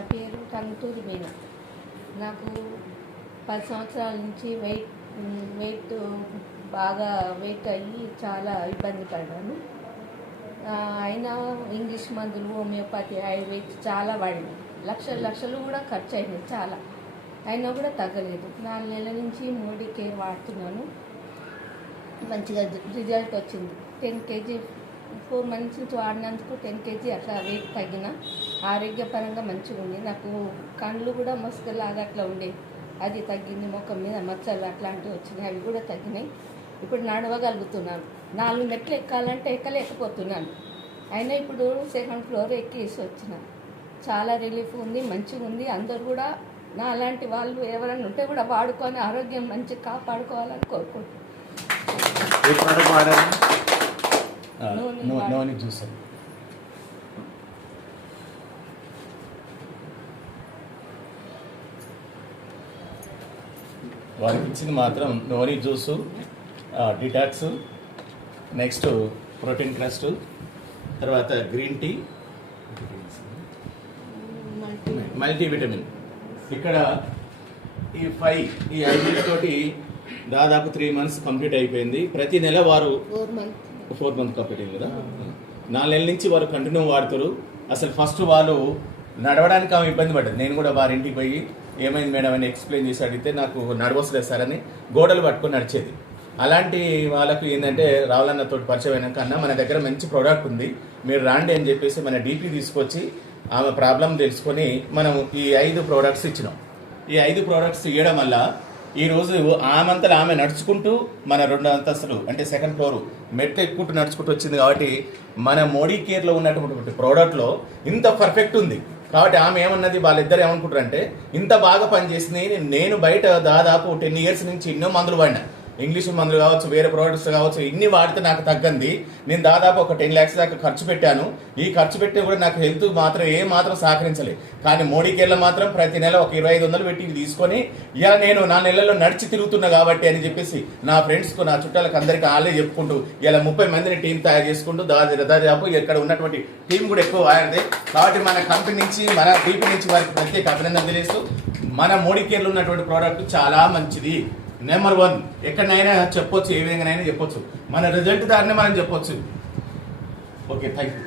నా పేరు టంగుటూరి మీనా. నాకు 10 సంవత్సరాల నుంచి వెయిట్ బాగా వెయిట్ అయ్యి చాలా ఇబ్బంది పడ్డాను. అయినా ఇంగ్లీష్ మందులు, హోమియోపతి, ఆయుర్వేదిక్ చాలా వాడినాయి. లక్షలు కూడా ఖర్చు అయినాయి చాలా. అయినా కూడా తగ్గలేదు. 4 నెలల నుంచి మోడీ కేర్ వాడుతున్నాను. మంచిగా రిజల్ట్ వచ్చింది. 10 kg 4 months నుంచి వాడినందుకు 10 kg అట్లా వెయిట్ తగ్గిన. ఆరోగ్యపరంగా మంచిగా ఉంది. నాకు కళ్ళు కూడా మస్కలాగా అట్లా ఉండేది, అది తగ్గింది. ముఖం మీద మచ్చలు అట్లాంటివి వచ్చినాయి, అవి కూడా తగ్గినాయి. ఇప్పుడు నడవగలుగుతున్నాను. 4 మెట్లు ఎక్కాలంటే ఎక్కలేకపోతున్నాను. అయినా ఇప్పుడు 2nd floor ఎక్కేసి వచ్చిన. చాలా రిలీఫ్ ఉంది, మంచిగా ఉంది. అందరు కూడా నా అలాంటి వాళ్ళు ఎవరైనా ఉంటే కూడా వాడుకొని ఆరోగ్యం మంచిగా కాపాడుకోవాలని కోరుకుంటున్నాను. వారికి ఇచ్చింది మాత్రం noni juice, detox, next protein crust, తర్వాత గ్రీన్ టీ, మల్టీవిటమిన్. ఇక్కడ ఈ 5 తోటి దాదాపు 3 months కంప్లీట్ అయిపోయింది. ప్రతి నెల వారు 4 months కంప్లీట్ అయింది కదా. 4 నెలల నుంచి వారు కంటిన్యూ వాడుతారు. అసలు ఫస్ట్ వాళ్ళు నడవడానికి ఆమె ఇబ్బంది పడ్డది. నేను కూడా వారి ఇంటికి పోయి ఏమైంది మేడం అని ఎక్స్ప్లెయిన్ చేసి అడిగితే నాకు నడవసలేదు సార్ అని గోడలు పట్టుకొని నడిచేది. అలాంటి వాళ్ళకు ఏంటంటే రావాలన్నతో పరిచయం అయినాక అన్న మన దగ్గర మంచి ప్రోడక్ట్ ఉంది, మీరు రాండి అని చెప్పేసి మన డీపీ తీసుకొచ్చి ఆమె ప్రాబ్లం తెలుసుకొని మనం ఈ 5 ప్రోడక్ట్స్ ఇచ్చినాం. ఈ 5 ప్రోడక్ట్స్ ఇవ్వడం వల్ల ఈరోజు ఆమెంతలో ఆమె నడుచుకుంటూ మన 2 అంతస్తులు అంటే 2nd floor మెట్లు ఎక్కుంటూ నడుచుకుంటూ వచ్చింది. కాబట్టి మన మోడీ కేర్లో ఉన్నటువంటి ప్రోడక్ట్లో ఇంత పర్ఫెక్ట్ ఉంది. కాబట్టి ఆమె ఏమన్నది, వాళ్ళిద్దరు ఏమనుకుంటారంటే ఇంత బాగా పనిచేసింది. నేను బయట దాదాపు 10 years నుంచి ఎన్నో మందులు వాడినా, ఇంగ్లీష్ మందులు కావచ్చు, వేరే ప్రోడక్ట్స్ కావచ్చు, ఇన్ని వాడితే నాకు తగ్గంది. నేను దాదాపు ఒక 10 lakhs దాకా ఖర్చు పెట్టాను. ఈ ఖర్చు పెట్టి కూడా నాకు హెల్త్ మాత్రం మాత్రం సహకరించలేదు. కానీ మోడీ కేర్లో మాత్రం ప్రతి నెల ఒక 2500 పెట్టి తీసుకొని ఇలా నేను 4 నెలల్లో నడిచి తిరుగుతున్నా కాబట్టి అని చెప్పేసి నా ఫ్రెండ్స్కు, నా చుట్టాలకు అందరికీ వాళ్ళే చెప్పుకుంటూ ఇలా 30 మందిని టీం తయారు చేసుకుంటూ దాదాపు ఇక్కడ ఉన్నటువంటి టీం కూడా ఎక్కువ వాడితే. కాబట్టి మన కంపెనీ నుంచి, మన డీపీ నుంచి వారికి ప్రత్యేక అభినందన తెలియస్తూ మన మోడీ కేర్లో ఉన్నటువంటి ప్రోడక్ట్ చాలా మంచిది. నెంబర్ 1 ఎక్కడైనా చెప్పొచ్చు, ఏ విధంగానైనా చెప్పొచ్చు. మన రిజల్ట్ దారినే మనం చెప్పొచ్చు. Okay, thank you.